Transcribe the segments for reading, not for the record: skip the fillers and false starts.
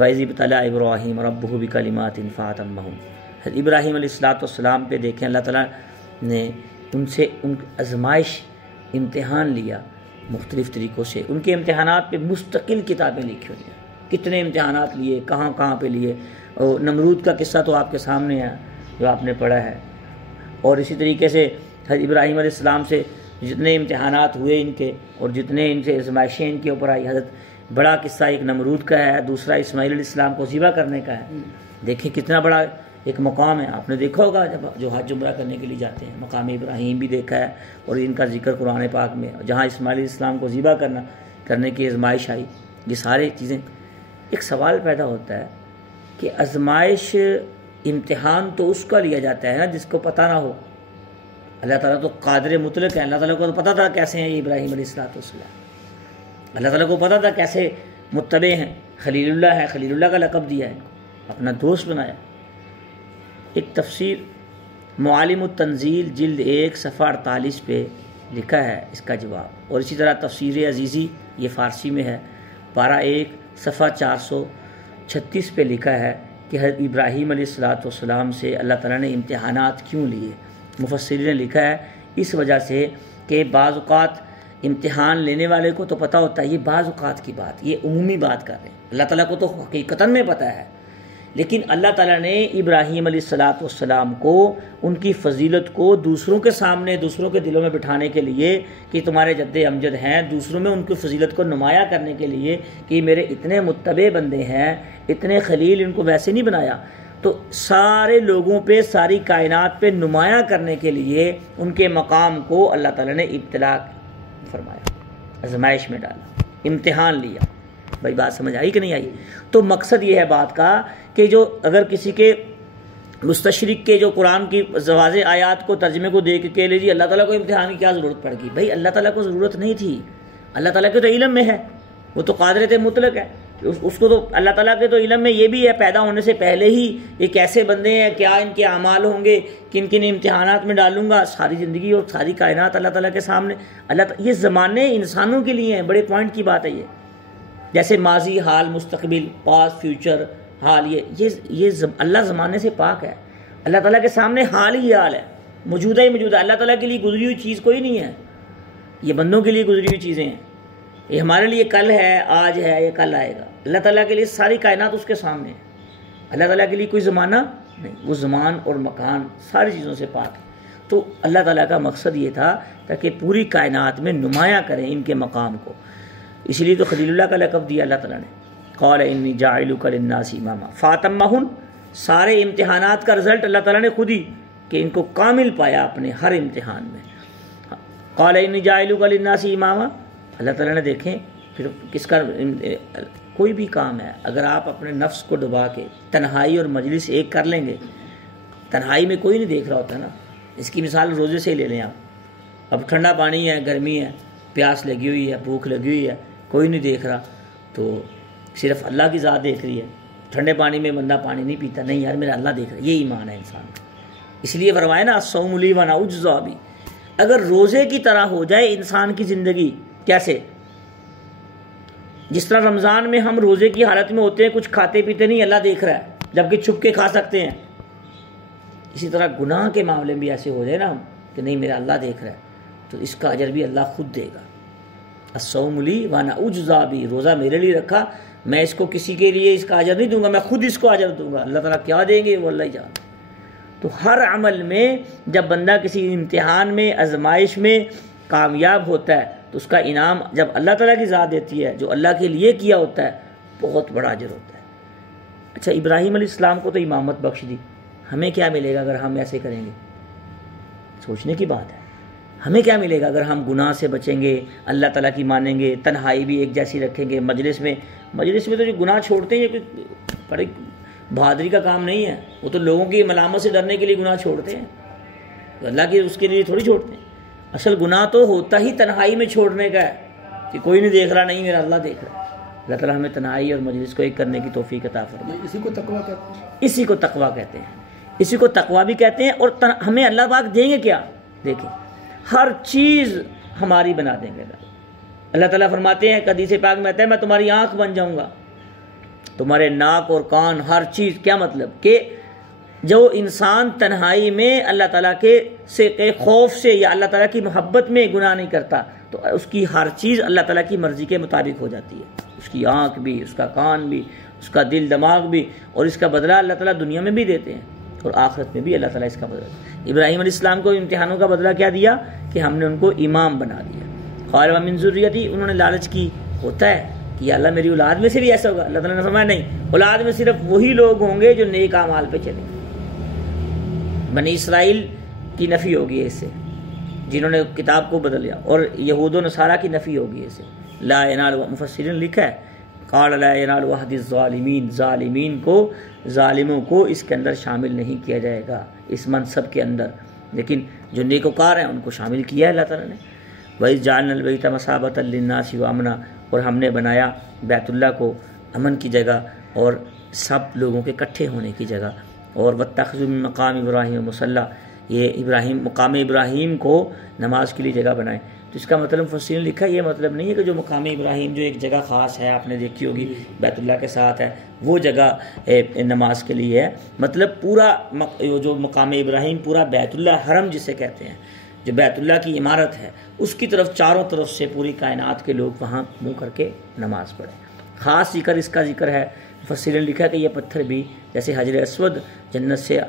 وَإِذِ ابْتَلَىٰ إِبْرَاهِيمَ رَبُّهُ بِكَلِمَاتٍ فَأَتَمَّهُنَّ۔ ابراہیم علیہ السلام پہ دیکھیں اللہ تعالیٰ نے ان سے آزمائش امتحان لیا مختلف طریقوں سے، ان کے امتحانات پہ مستقل کتابیں لکھی ہوئی ہیں، کتنے امتحانات لیے، کہاں کہاں پہ لیے۔ اور نمرود کا قصہ تو آپ کے سامنے ہے جو آپ نے پڑھا ہے، اور اسی طریقے سے حضرت ابراہیم علیہ السلام سے جتنے امتحانات ہوئے ان کے، اور جتنے ان سے آزمائشیں ان کے اوپر آئی، حضرت بڑا قصہ ایک نمرود کا ہے، دوسرا اسماعیل علیہ السلام کو ذبح کرنے کا ہے۔ دیکھیں کتنا بڑا ایک مقام ہے، آپ نے دیکھا ہوگا جب جو حج عمرہ کرنے کے لیے جاتے ہیں، مقام ابراہیم بھی دیکھا ہے، اور ان کا ذکر قرآن پاک میں، جہاں اسماعیل علیہ السلام کو ذبح کرنے کی آزمائش آئی، یہ سارے چیزیں۔ ایک سوال پیدا ہوتا ہے کہ آزمائش امتحان تو اس کا لیا جاتا ہے نا جس کو پتہ نہ ہو۔ اللہ تعالیٰ تو قادر مطلق ہے، اللہ تعالیٰ کو تو پتہ تھا کیسے ہیں یہ ابراہیم علیہ السلام، اللہ تعالیٰ کو پتہ تھا کیسے متبع ہیں، خلیل اللہ ہے، خلیل اللہ کا لقب دیا ہے، اپنا دوست بنایا۔ ایک تفسیر معالم التنزیل جلد 1 صفحہ 48 پہ لکھا ہے اس کا جواب، اور اسی طرح تفسیر عزیزی یہ فارسی میں ہے، پارہ 1 صفحہ 436 پہ لکھا ہے کہ حضرت ابراہیم علیہ السلام سے اللہ تعالیٰ نے امتحانات کیوں لیے۔ مفسرین نے لکھا ہے اس وجہ سے کہ بعض اوقات امتحان لینے والے کو تو پتہ ہوتا ہے، یہ بعض اوقات کی بات، یہ عمومی بات کر رہے ہیں، اللہ تعالیٰ کو تو حقیقتاً میں پتہ ہے، لیکن اللہ تعالیٰ نے ابراہیم علیہ السلام کو ان کی فضیلت کو دوسروں کے سامنے، دوسروں کے دلوں میں بٹھانے کے لیے کہ تمہارے جد امجد ہیں، دوسروں میں ان کی فضیلت کو نمایاں کرنے کے لیے کہ میرے اتنے متبع بندے ہیں، اتنے خلیل، ان کو ویسے نہیں بنایا، تو سارے لوگوں پہ، ساری کائنات پہ نمایاں کرنے کے لیے ان کے مقام کو اللہ تعالیٰ نے ابتلا فرمایا، آزمائش میں ڈالا، امتحان لیا۔ بھائی بات سمجھ آئی کہ نہیں آئی؟ تو مقصد یہ ہے بات کا کہ جو اگر کسی کے مستشرق کے جو قرآن کی واضح آیات کو ترجمے کو دیکھ کے لے جی اللہ تعالیٰ کو امتحان کی کیا ضرورت پڑ گئی، بھائی اللہ تعالیٰ کو ضرورت نہیں تھی، اللہ تعالیٰ کے تو علم میں ہے، وہ تو قادر مطلق ہے، اس کو تو اللہ تعالیٰ کے تو علم میں یہ بھی ہے، پیدا ہونے سے پہلے ہی یہ کیسے بندے ہیں، کیا ان کے اعمال ہوں گے، کن کن امتحانات میں ڈالوں گا، ساری زندگی اور ساری کائنات اللہ تعالیٰ کے سامنے، یہ زمانے انسانوں کے لیے ہیں، بڑے پوائنٹ کی بات ہے یہ، جیسے ماضی، حال، مستقبل، پاسٹ، فیوچر، حال، یہ اللہ زمانے سے پاک ہے، اللہ تعالیٰ کے سامنے حال ہی حال ہے، موجودہ ہی موجودہ، اللہ تعالیٰ کے لیے گزری ہوئی چیز کوئی نہیں ہے، یہ بندوں کے لیے گزری ہوئی چیزیں ہیں، یہ ہمارے لیے کل ہے، آج ہے، یہ کل آئے گا، اللہ تعالیٰ کے لیے ساری کائنات اس کے سامنے ہے، اللہ تعالیٰ کے لیے کوئی زمانہ نہیں، وہ زمان اور مکان ساری چیزوں سے پاک ہے۔ تو اللہ تعالیٰ کا مقصد یہ تھا تاکہ پوری کائنات میں نمایاں کریں ان کے مقام کو، اس لیے تو خلیل اللہ کا لقب دیا اللہ تعالیٰ نے، قال انی جاعلک للناس اماما فاتمہن، سارے امتحانات کا رزلٹ اللہ تعالیٰ نے خود ہی کہ ان کو کامل پایا اپنے ہر امتحان میں۔ قال انی جاعلک للناس اماما، اللہ تعالیٰ نے دیکھیں پھر کس کا، کوئی بھی کام ہے اگر آپ اپنے نفس کو ڈبا کے تنہائی اور مجلس ایک کر لیں گے، تنہائی میں کوئی نہیں دیکھ رہا ہوتا نا، اس کی مثال روزے سے ہی لے لیں آپ، اب ٹھنڈا پانی ہے، گرمی ہے، پیاس لگی ہوئی ہے، بھوک لگی ہوئی ہے، کوئی نہیں دیکھ رہا، تو صرف اللہ کی ذات دیکھ رہی ہے، ٹھنڈے پانی میں بندہ پانی نہیں پیتا، نہیں یار میرا اللہ دیکھ رہا ہے، یہ ایمان ہے انسان کا، اس لیے فرمایا نا الصوم لی وانا اجزی بہ، اگر روزے کی طرح ہو جائے انسان کی زندگی، کیسے؟ جس طرح رمضان میں ہم روزے کی حالت میں ہوتے ہیں، کچھ کھاتے پیتے نہیں، اللہ دیکھ رہا ہے، جبکہ چھپ کے کھا سکتے ہیں، اسی طرح گناہ کے معاملے میں بھی ایسے ہو جائے نا کہ نہیں میرا اللہ دیکھ رہا ہے، تو اس کا اجر بھی اللہ خود دے گا۔ الصوم لی وانا اجزی بہ، روزہ میرے لیے رکھا، میں اس کو کسی کے لیے اس کا اجر نہیں دوں گا، میں خود اس کو اجر دوں گا، اللہ تعالیٰ کیا دیں گے وہ اللہ ہی جانتا ہے۔ تو ہر عمل میں جب بندہ کسی امتحان میں، آزمائش میں کامیاب ہوتا ہے تو اس کا انعام جب اللہ تعالیٰ کی ذات دیتی ہے، جو اللہ کے لیے کیا ہوتا ہے، بہت بڑا اجر ہوتا ہے۔ اچھا ابراہیم علیہ السلام کو تو امامت بخش دی، ہمیں کیا ملے گا اگر ہم ایسے کریں گے؟ سوچنے کی بات ہے، ہمیں کیا ملے گا اگر ہم گناہ سے بچیں گے، اللہ تعالیٰ کی مانیں گے، تنہائی بھی ایک جیسی رکھیں گے، مجلس میں تو جو گناہ چھوڑتے ہیں یہ کوئی بڑی بہادری کا کام نہیں ہے، وہ تو لوگوں کی ملامت سے ڈرنے کے لیے گناہ چھوڑتے ہیں، اللہ کی اس کے لیے تھوڑی چھوڑتے ہیں، اصل گناہ تو ہوتا ہی تنہائی میں چھوڑنے کا ہے کہ کوئی نہیں دیکھ رہا، نہیں میرا اللہ دیکھ رہا ہے۔ اللہ تعالیٰ ہمیں تنہائی اور مجلس کو ایک کرنے کی توفیق عطا فرمائے۔ اسی کو تقویٰ کہتے ہیں، اسی کو تقویٰ کہتے ہیں، اسی کو تقویٰ بھی کہتے ہیں، اور ہمیں اللہ پاک دیں گے کیا؟ دیکھیں ہر چیز ہماری بنا دیں گے۔ اللہ تعالیٰ فرماتے ہیں حدیث پاک میں آتا ہے میں تمہاری آنکھ بن جاؤں گا، تمہارے ناک اور کان، ہر چیز. کیا مطلب کہ جو انسان تنہائی میں اللہ تعالیٰ کے خوف سے یا اللہ تعالیٰ کی محبت میں گناہ نہیں کرتا تو اس کی ہر چیز اللہ تعالیٰ کی مرضی کے مطابق ہو جاتی ہے. اس کی آنکھ بھی، اس کا کان بھی، اس کا دل دماغ بھی، اور اس کا بدلہ اللہ تعالیٰ دنیا میں بھی دیتے ہیں اور آخرت میں بھی اللہ تعالیٰ اس کا بدلہ. ابراہیم علیہ السلام کو امتحانوں کا بدلہ کیا دیا کہ ہم نے ان کو امام بنا دیا. قال ومن ذریتی، انہوں نے لالچ کی. ہوتا ہے کہ یا اللہ میری اولاد میں سے بھی ایسا ہوگا. اللہ تعالیٰ نے فرمایا نہیں، اولاد میں صرف وہی لوگ ہوں گے جو نیک اعمال پہ چلیں. بنی اسرائیل کی نفی ہوگی اس سے، جنہوں نے کتاب کو بدل لیا، اور یہود و نصارہ کی نفی ہوگی اس سے. لا ینال، مفسرین لکھا ہے قال لا ینال عہد الظالمین، ظالمین کو، ظالموں کو اس کے اندر شامل نہیں کیا جائے گا اس منصب کے اندر، لیکن جو نیکوکار ہیں ان کو شامل کیا ہے اللہ تعالیٰ نے. وَإِذْ جَعَلْنَا الْبَيْتَ مَثَابَةً لِلنَّاسِ وَأَمْنًا، اور ہم نے بنایا بیت اللہ کو امن کی جگہ اور سب لوگوں کے اکٹھے ہونے کی جگہ. اور وَاتَّخَذُوا مِن مَقَامِ إِبْرَاهِيمَ مُصَلًّى، یہ ابراہیم، مقام ابراہیم کو نماز کے لیے جگہ بنائے. تو اس کا مطلب مفسرین لکھا، یہ مطلب نہیں ہے کہ جو مقام ابراہیم جو ایک جگہ خاص ہے آپ نے دیکھی ہوگی بیت اللہ کے ساتھ ہے، وہ جگہ نماز کے لیے ہے. مطلب پورا جو مقام ابراہیم، پورا بیت اللہ حرم جسے کہتے ہیں، جو بیت اللہ کی عمارت ہے، اس کی طرف چاروں طرف سے پوری کائنات کے لوگ وہاں منہ کر کے نماز پڑھیں. خاص ذکر اس کا ذکر ہے، مفسرین لکھا کہ یہ پتھر بھی جیسے حجر اسود جنت سے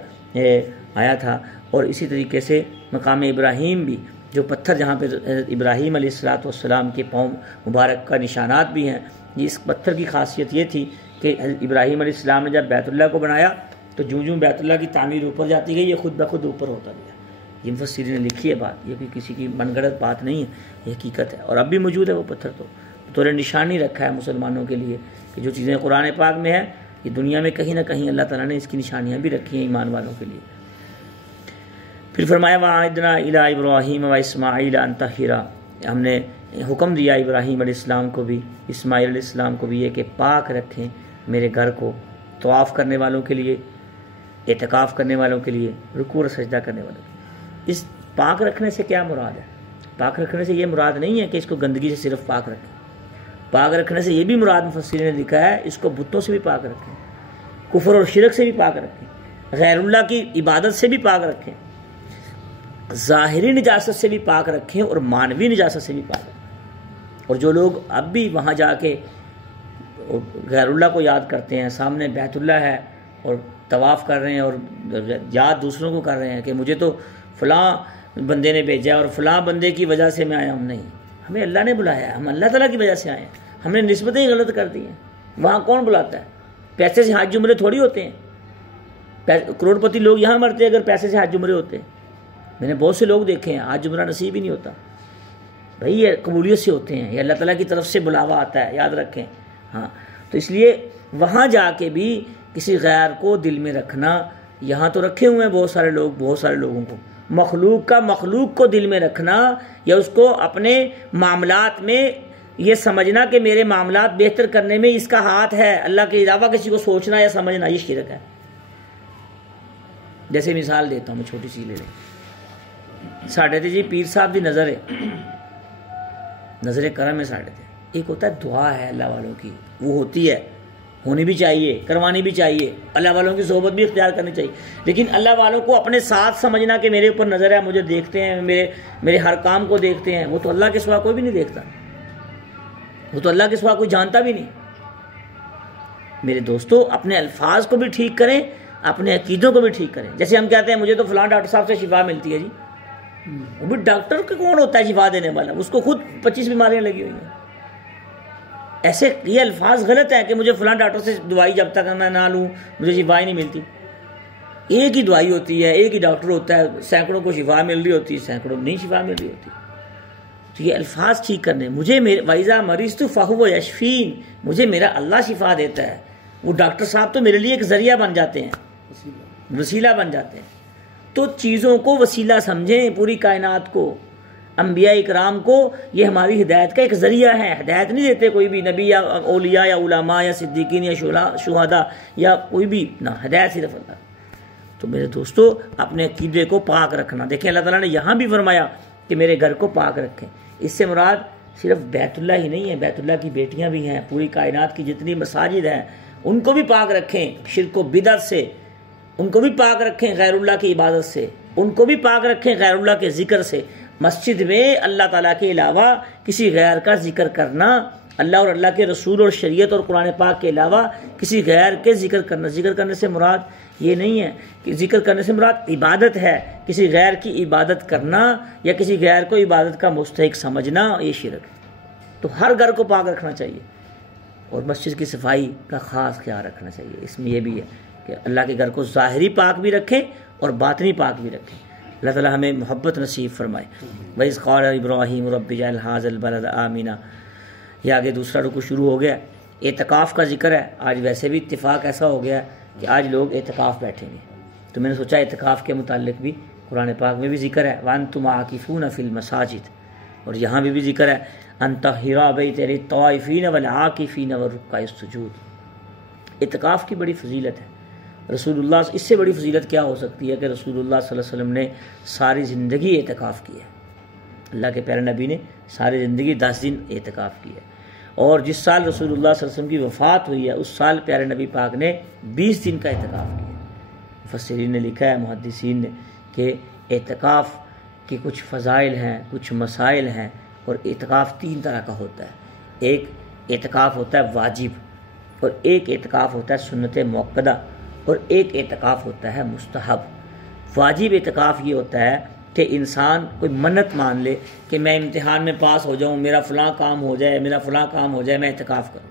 آیا تھا، اور اسی طریقے سے مقام ابراہیم بھی جو پتھر جہاں پہ ابراہیم علیہ السلام کے پاؤں مبارک کا نشانات بھی ہیں. اس پتھر کی خاصیت یہ تھی کہ ابراہیم علیہ السلام نے جب بیت اللہ کو بنایا تو جوں جوں بیت اللہ کی تعمیر اوپر جاتی گئی، یہ خود بخود اوپر ہوتا گیا. یہ مفسرین نے لکھی ہے بات، یہ کسی کی من گڑت بات نہیں ہے، یہ حقیقت ہے. اور اب بھی موجود ہے وہ پتھر، تو بطور نشانی رکھا ہے مسلمانوں کے لیے کہ جو چیزیں قرآن پاک میں ہیں، یہ دنیا میں کہیں نہ کہیں اللہ تعالیٰ نے اس کی نشانیاں بھی رکھی ہیں ایمان والوں کے لیے. پھر فرمایا وَعَهِدْنَا إِلَىٰ إِبْرَاهِيمَ وَإِسْمَاعِيلَ أَن طَهِّرَ، ہم نے حکم دیا ابراہیم علیہ السلام کو بھی، اسماعیل علیہ السلام کو بھی، یہ کہ پاک رکھیں میرے گھر کو، طواف کرنے والوں کے لیے، اعتکاف کرنے والوں کے لیے، رکوع اور سجدہ کرنے والوں کے لیے. اس پاک رکھنے سے کیا مراد ہے؟ پاک رکھنے سے یہ مراد نہیں ہے کہ اس کو گندگی سے صرف پاک رکھیں. پاک رکھنے سے یہ بھی مراد مفسرین نے لکھا ہے اس کو بتوں سے بھی پاک رکھیں، کفر اور شرک سے بھی پاک رکھیں، غیر اللہ کی عبادت سے بھی پاک رکھیں، ظاہری نجاست سے بھی پاک رکھیں، اور مانوی نجاست سے بھی پاک رکھیں. اور جو لوگ اب بھی وہاں جا کے غیر اللہ کو یاد کرتے ہیں، سامنے بیت اللہ ہے اور طواف کر رہے ہیں اور یاد دوسروں کو کر رہے ہیں کہ مجھے تو فلاں بندے نے بھیجا اور فلاں بندے کی وجہ سے میں آیا ہوں، نہیں، ہمیں اللہ نے بلایا ہے، ہم اللہ تعالیٰ کی وجہ سے آئے ہیں. ہم نے نسبتیں غلط کر دی ہیں. وہاں کون بلاتا ہے؟ پیسے سے حج عمرے تھوڑی ہوتے ہیں. کروڑ پتی لوگ یہاں مرتے اگر پیسے سے حج عمرے ہوتے. میں نے بہت سے لوگ دیکھے ہیں حج عمرہ نصیب ہی نہیں ہوتا. بھائی یہ قبولیت سے ہوتے ہیں، یہ اللہ تعالیٰ کی طرف سے بلاوا آتا ہے، یاد رکھیں. ہاں، تو اس لیے وہاں جا کے بھی کسی غیر کو دل میں رکھنا، یہاں تو رکھے ہوئے ہیں بہت سارے لوگ، بہت سارے لوگوں کو، مخلوق کا مخلوق کو دل میں رکھنا یا اس کو اپنے معاملات میں یہ سمجھنا کہ میرے معاملات بہتر کرنے میں اس کا ہاتھ ہے، اللہ کے علاوہ کسی کو سوچنا یا سمجھنا، یہ شرک ہے. جیسے مثال دیتا ہوں میں چھوٹی سی لے لیں. ساڑھے تھے جی پیر صاحب دی نظر ہے، نظر کرم ہے ساڑھے تھے. ایک ہوتا ہے دعا ہے اللہ والوں کی، وہ ہوتی ہے، ہونی بھی چاہیے، کروانی بھی چاہیے، اللہ والوں کی صحبت بھی اختیار کرنی چاہیے. لیکن اللہ والوں کو اپنے ساتھ سمجھنا کہ میرے اوپر نظر ہے، مجھے دیکھتے ہیں، میرے ہر کام کو دیکھتے ہیں، وہ تو اللہ کے سوا کوئی بھی نہیں دیکھتا، وہ تو اللہ کے سوا کوئی جانتا بھی نہیں. میرے دوستو اپنے الفاظ کو بھی ٹھیک کریں، اپنے عقیدوں کو بھی ٹھیک کریں. جیسے ہم کہتے ہیں مجھے تو فلاں ڈاکٹر صاحب سے شفا ملتی ہے جی، وہ بھی ڈاکٹر کا کون ہوتا ہے شفا دینے والا؟ اس کو خود 25 بیماریاں لگی ہوئی ہیں. ایسے یہ الفاظ غلط ہیں کہ مجھے فلاں ڈاکٹر سے دوائی جب تک میں نہ لوں مجھے شفا ہی نہیں ملتی. ایک ہی دوائی ہوتی ہے، ایک ہی ڈاکٹر ہوتا ہے، سینکڑوں کو شفا مل رہی ہوتی ہے، سینکڑوں نہیں شفا مل رہی ہوتی. تو یہ الفاظ ٹھیک کرنے، مجھے وَإِذَا مَرِضْتُ فَهُوَ يَشْفِينِ، مجھے میرا اللہ شفا دیتا ہے. وہ ڈاکٹر صاحب تو میرے لیے ایک ذریعہ بن جاتے ہیں، وسیلہ بن جاتے ہیں. تو چیزوں کو وسیلہ سمجھیں، پوری کائنات کو، انبیاء اکرام کو یہ ہماری ہدایت کا ایک ذریعہ ہے. ہدایت نہیں دیتے کوئی بھی نبی یا اولیاء یا علماء یا صدیقین یا شہداء یا کوئی بھی، نہ، ہدایت صرف اللہ. تو میرے دوستو اپنے عقیدے کو پاک رکھنا. دیکھیں اللہ تعالیٰ نے یہاں بھی فرمایا کہ میرے گھر کو پاک رکھیں. اس سے مراد صرف بیت اللہ ہی نہیں ہے، بیت اللہ کی بیٹیاں بھی ہیں، پوری کائنات کی جتنی مساجد ہیں ان کو بھی پاک رکھیں شرک و بدعت سے، ان کو بھی پاک رکھیں غیر اللہ کی عبادت سے، ان کو بھی پاک رکھیں غیر اللہ کے ذکر سے۔ مسجد میں اللہ تعالیٰ کے علاوہ کسی غیر کا ذکر کرنا، اللہ اور اللہ کے رسول اور شریعت اور قرآن پاک کے علاوہ کسی غیر کے ذکر کرنا، ذکر کرنے سے مراد یہ نہیں ہے کہ ذکر کرنے سے مراد عبادت ہے، کسی غیر کی عبادت کرنا یا کسی غیر کو عبادت کا مستحق سمجھنا یہ شرک ہے۔ تو ہر گھر کو پاک رکھنا چاہیے اور مسجد کی صفائی کا خاص خیال رکھنا چاہیے۔ اس میں یہ بھی ہے کہ اللہ کے گھر کو ظاہری پاک بھی رکھیں اور باطنی پاک بھی رکھیں۔ اللہ تعالیٰ ہمیں محبت نصیب فرمائے۔ وَإِذْ قَالَ إِبْرَاهِيمُ رَبِّ اجْعَلْ هَٰذَا الْبَلَدَ آمِنًا، یہ آگے دوسرا رکوع شروع ہو گیا۔ اعتکاف کا ذکر ہے۔ آج ویسے بھی اتفاق ایسا ہو گیا کہ آج لوگ اعتکاف بیٹھیں گے، تو میں نے سوچا اعتکاف کے متعلق بھی قرآن پاک میں بھی ذکر ہے، وَأَنْتُمْ عَاكِفُونَ فِي الْمَسَاجِدِ، اور یہاں بھی ذکر ہے أَن طَهِّرَ بَيْتِيَ لِلطَّوَّافِينَ وَالْعَاكِفِينَ وَالرُّكَّعِ السُّجُودِ۔ اعتکاف کی بڑی فضیلت ہے۔ رسول اللہ، اس سے بڑی فضیلت کیا ہو سکتی ہے کہ رسول اللہ صلی اللہ علیہ وسلم نے ساری زندگی اعتکاف کی ہے۔ اللہ کے پیارے نبی نے ساری زندگی 10 دن اعتکاف کی ہے، اور جس سال رسول اللہ صلی اللہ علیہ وسلم کی وفات ہوئی ہے اس سال پیارے نبی پاک نے 20 دن کا اعتکاف کیا ہے۔ مفسرین نے لکھا ہے، محدثین نے، کہ اعتکاف کی کچھ فضائل ہیں، کچھ مسائل ہیں، اور اعتکاف 3 طرح کا ہوتا ہے۔ ایک اعتکاف ہوتا ہے واجب، اور ایک اعتکاف ہوتا ہے سنت موقدہ، اور ایک اعتکاف ہوتا ہے مستحب۔ واجب اعتکاف یہ ہوتا ہے کہ انسان کوئی منت مان لے کہ میں امتحان میں پاس ہو جاؤں، میرا فلاں کام ہو جائے، میرا فلاں کام ہو جائے، میں اعتکاف کروں،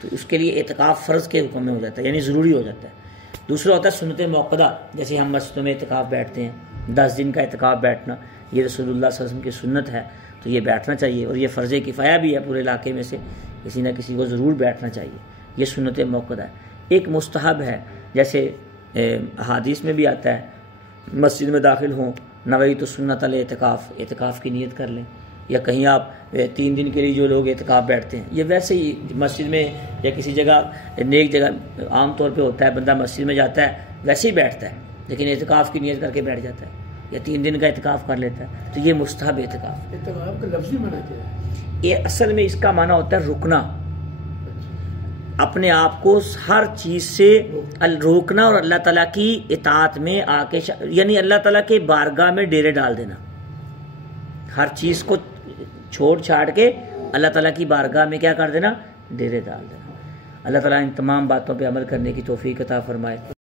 تو اس کے لیے اعتکاف فرض کے حکم میں ہو جاتا ہے، یعنی ضروری ہو جاتا ہے۔ دوسرا ہوتا ہے سنت موقدہ، جیسے ہم مسجدوں میں اعتکاف بیٹھتے ہیں، 10 دن کا اعتکاف بیٹھنا، یہ رسول اللہ صلی اللہ علیہ وسلم کی سنت ہے، تو یہ بیٹھنا چاہیے، اور یہ فرض کفایہ بھی ہے، پورے علاقے میں سے کسی نہ کسی کو ضرور بیٹھنا چاہیے، یہ سنت موقدہ ہے۔ ایک مستحب ہے، جیسے احادیث میں بھی آتا ہے، مسجد میں داخل ہوں نویت سنت الاعتکاف، اعتکاف کی نیت کر لیں، یا کہیں آپ 3 دن کے لیے جو لوگ اعتکاف بیٹھتے ہیں، یہ ویسے ہی مسجد میں یا کسی جگہ نیک جگہ عام طور پہ ہوتا ہے، بندہ مسجد میں جاتا ہے ویسے ہی بیٹھتا ہے، لیکن اعتکاف کی نیت کر کے بیٹھ جاتا ہے یا 3 دن کا اعتکاف کر لیتا ہے، تو یہ مستحب اعتکاف۔ اعتکاف کا لفظی معنی کیا ہے؟ یہ اصل میں اس کا معنی ہوتا ہے رکنا، اپنے آپ کو ہر چیز سے روکنا، اور اللہ تعالیٰ کی اطاعت میں آ کے یعنی اللہ تعالیٰ کے بارگاہ میں ڈیرے ڈال دینا، ہر چیز کو چھوڑ چھاڑ کے اللہ تعالیٰ کی بارگاہ میں کیا کر دینا، ڈیرے ڈال دینا۔ اللہ تعالیٰ ان تمام باتوں پہ عمل کرنے کی توفیق عطا فرمائے۔